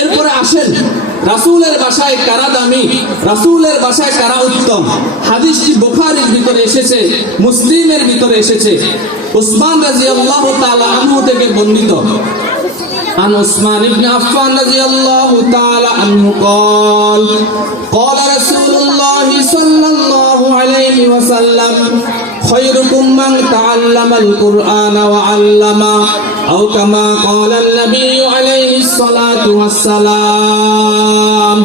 এরপরে আসেন রাসূলের ভাষায় কারা দামি, রাসূলের ভাষায় কারা উত্তম। হাদিসটি বুখারীর ভিতরে এসেছে, মুসলিমের ভিতরে এসেছে। উসমান রাদিয়াল্লাহু তাআলা আনহু থেকে বর্ণিত, عن عثمان بن عفان رضي الله تعالى عنه قال قال رسول الله صلى الله عليه وسلم خيركم من تعلم القرآن وعلمه أو كما قال النبي عليه الصلاة والسلام।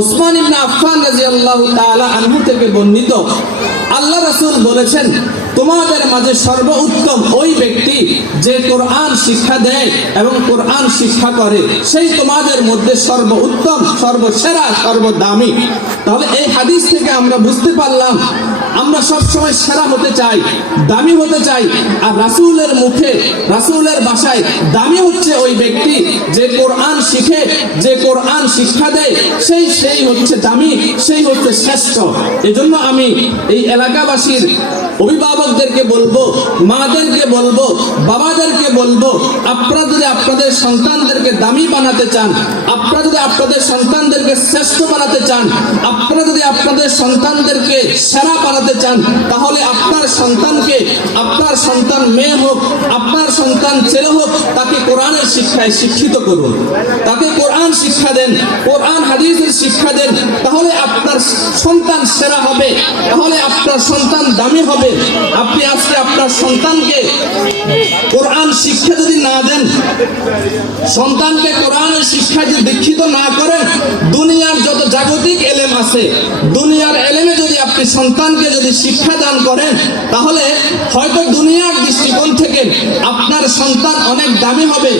উসমান ইবনে আফফান রাদিয়াল্লাহু তাআলা আনহু থেকে বর্ণিত, আল্লাহ রাসূল বলেছেন, তোমাদের মাঝে সর্বোত্তম ওই ব্যক্তি যে কোরআন শিক্ষা দেয় এবং কোরআন শিক্ষা করে, সেই তোমাদের মধ্যে সর্বোত্তম, সর্বসেরা, সর্বদামি। তাহলে এই হাদিস থেকে আমরা বুঝতে পারলাম আমরা সবসময় সেরা হতে চাই, দামি হতে চাই। আর রাসূলের মুখে, রাসূলের ভাষায় দামি হচ্ছে ওই ব্যক্তি যে কোরআন শিখে, যে কোরআন শিক্ষা দেয়, সেই হচ্ছে দামি, সেই হচ্ছে শ্রেষ্ঠ। এজন্য আমি এই এলাকাবাসীর অভিভাবকদেরকে বলবো, মাদেরকে বলবো, বাবাদেরকে বলবো, আপনারা যদি আপনাদের সন্তানদেরকে দামি বানাতে চান, আপনারা যদি আপনাদের সন্তানদেরকে শ্রেষ্ঠ বানাতে চান, আপনারা যদি আপনাদের সন্তানদেরকে সেরা বানাতে চান, তাহলে আপনার সন্তানকে, আপনার সন্তান মেয়ে হোক, আপনার সন্তান ছেলে হোক, তাকে কোরআনের শিক্ষায় শিক্ষিত করুন, তাকে কোরআন শিক্ষা দেন, কোরআন হাদিসের শিক্ষা দেন। তাহলে আপনার সন্তান সেরা হবে, তাহলে আপনার সন্তান দামি হবে। আপনি আজকে আপনার সন্তানকে কোরআন শিক্ষা যদি না দেন, সন্তানকে কোরআনের শিক্ষায় যদি দীক্ষিত না করেন, দুনিয়ার যত জাগতিক এলেম আছে, দুনিয়ার এলেমে যদি আপনি সন্তানকে যদি শিক্ষা দান করেন, তাহলে হয়তো দুনিয়ার দৃষ্টিকোণ থেকে আপনার সন্তান অনেক দামি হবে,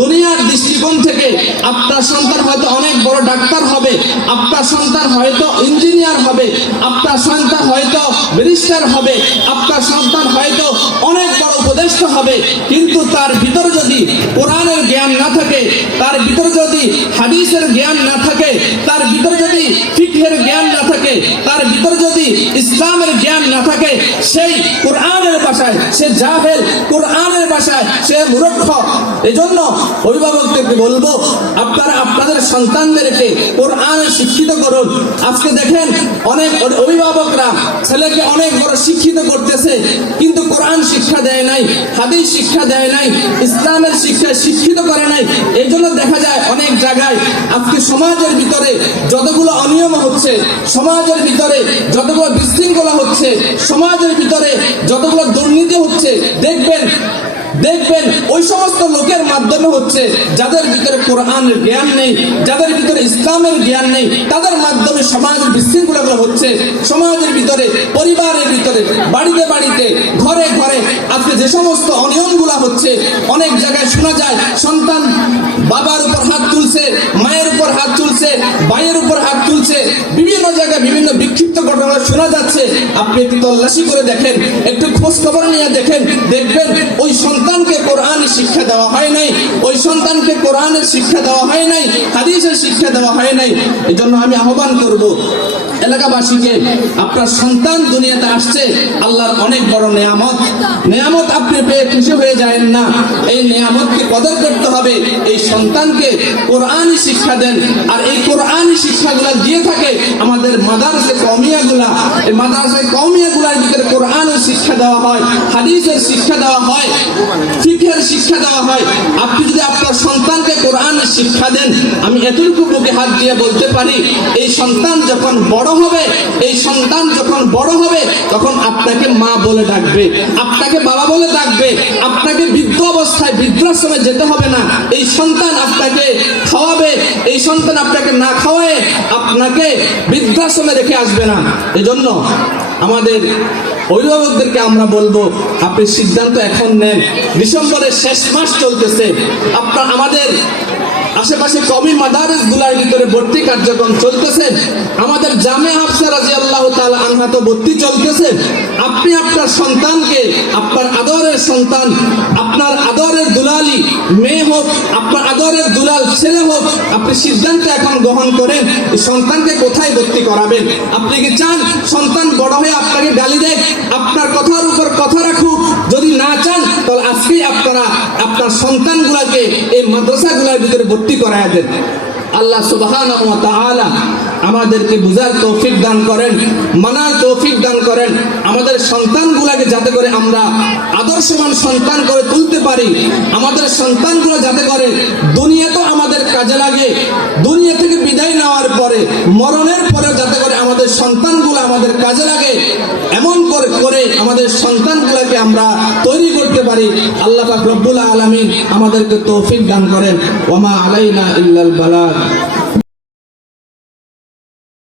দুনিয়ার দৃষ্টিকোণ থেকে আপনার সন্তান হয়তো অনেক বড় ডাক্তার হবে, আপনার সন্তান হয়তো ইঞ্জিনিয়ার হবে, আপনার সন্তান হয়তো ব্যারিস্টার হবে, আপনার সন্তান হয়তো অনেক বড় উপদেষ্টা হবে। কিন্তু তার ভিতরে যদি কোরআনের জ্ঞান না থাকে, তার ভিতরে যদি হাদিসের জ্ঞান না থাকে, তার ভিতরে যদি ফিকহের জ্ঞান না থাকে, তার ভিতরে যদি ইসলামের জ্ঞান না থাকে, সেই কোরআনের ভাষায় সে জাহেল, কোরআনের ভাষায় সে মূর্খ। এজন্য অভিভাবকদেরকে বলবো, আপনারা আপনাদের সন্তানদেরকে কোরআনে শিক্ষিত করুন। আজকে দেখেন অনেক অভিভাবকরা ছেলেকে অনেক বড় শিক্ষিত করতেছে, কিন্তু কোরআন শিক্ষা দেয় নাই, হাদিস শিক্ষা দেয় নাই, ইসলামের শিক্ষায় শিক্ষিত করে নাই। এই জন্য দেখা যায় অনেক জায়গায় আজকে সমাজের ভিতরে যতগুলো অনিয়ম হচ্ছে, সমাজের ভিতরে যতগুলো বিশৃঙ্খলা হচ্ছে, সমাজের ভিতরে যতগুলো দুর্নীতি হচ্ছে, দেখবেন ওই সমস্ত লোকের মাধ্যমে হচ্ছে যাদের ভিতরে কোরআনের জ্ঞান নেই, যাদের ভিতরে ইসলামের জ্ঞান নেই, তাদের মাধ্যমে সমাজের বিশৃঙ্খলাগুলো হচ্ছে। সমাজের ভিতরে, পরিবারের ভিতরে, বাড়িতে বাড়িতে, ঘরে ঘরে আজকে যে সমস্ত অনিয়মগুলো হচ্ছে, অনেক জায়গায় শোনা যায় সন্তান বাবার উপর হাত তুলছে, মায়ের উপর হাত তুলছে, ভাইয়ের উপর হাত তুলছে, বিভিন্ন জায়গায় বিভিন্ন বিক্ষিপ্ত ঘটনা শোনা যাচ্ছে। আপনি একটু তল্লাশি করে দেখেন, একটু খোঁজ খবর নিয়ে দেখেন, দেখবেন ওই সন্তানকে কোরআনের শিক্ষা দেওয়া হয় নাই, ওই সন্তানকে কোরআনের শিক্ষা দেওয়া হয় নাই, হাদিসের শিক্ষা দেওয়া হয় নাই। এই জন্য আমি আহ্বান করব এলাকাবাসীকে, আপনার সন্তান দুনিয়াতে আসছে আল্লাহর অনেক বড় নেয়ামত, নেয়ামত আপনি পেয়ে খুশি হয়ে যাবেন না, এই নেয়ামতকে কদর করতে হবে। এই সন্তানকে কোরআনী শিক্ষা দেন। আর এই কোরআনী শিক্ষাগুলা দিয়ে থাকে আমাদের মাদ্রাসা কওমিয়াগুলা, এই মাদ্রাসা কওমিয়াগুলার ভিতরে কোরআনের শিক্ষা দেওয়া হয়, হাদিসের শিক্ষা দেওয়া হয়, ফিকহের শিক্ষা দেওয়া হয়। আপনি যদি আপনার সন্তানকে কোরআনের শিক্ষা দেন, আমি এতটুকু বুকে হাত দিয়ে বলতে পারি, এই সন্তান যখন বড় হবে, এই সন্তান যখন বড় হবে, তখন আপনাকে মা বলে ডাকবে, আপনাকে বাবা বলে ডাকবে, আপনাকে বৃদ্ধ অবস্থায় বৃদ্ধাশ্রমে যেতে হবে না। এই সন্তান আপনাকে খাওয়াবে, এই সন্তান আপনাকে না খাওয়ায় আপনাকে বৃদ্ধাশ্রমে রেখে আসবে না। এজন্য আমাদের অভিভাবকদেরকে আমরা বলবো, আপনি সিদ্ধান্ত এখন নেন। ডিসেম্বরের শেষ মাস চলতেছে, আমাদের আশেপাশে কওমি মাদারিস গুলার ভিতরে ভর্তি কার্যক্রম চলতেছে, আমাদের জামিয়া হাফসা রাদিয়াল্লাহু তাআলা আনহা তো ভর্তি চলতেছে। আপনি আপনার সন্তানকে, আপনার আদরের সন্তান, আপনার আদরের দুলালি মেয়ে হোক, আপনার আদরের দুলাল ছেলে হোক, আপনি সিদ্ধান্ত এখন গ্রহণ করেন এই সন্তানকে কোথায় ভর্তি করাবেন। আপনি কি চান সন্তান বড় হয়ে আপনাকে গালি দেয়, আপনার কথার উপর কথা রাখুক? যদি না চান, তাহলে আজকেই আপনারা আপনার সন্তানগুলাকে এই মাদ্রাসাগুলোর ভিতরে ভর্তি করায় দেন। আল্লাহ সুবহানাহু ওয়া তাআলা আমাদেরকে বুঝার তৌফিক দান করেন, মানার তৌফিক দান করেন। আমাদের সন্তানগুলোকে যাতে করে আমরা আদর্শবান সন্তান করে তুলতে পারি, আমাদের সন্তানগুলো যাতে করে দুনিয়াতেও আমাদের কাজে লাগে, দুনিয়া থেকে বিদায় নেওয়ার পরে মরণের পরে যাতে করে আমাদের সন্তানগুলো আমাদের কাজে লাগে, এমন করে করে আমাদের সন্তানগুলোকে আমরা তৈরি করতে পারি। আল্লাহ পাক রব্বুল আলামিন আমাদেরকে তৌফিক দান করেন। ওয়া মা আলাইনা ইল্লাল বালাগ।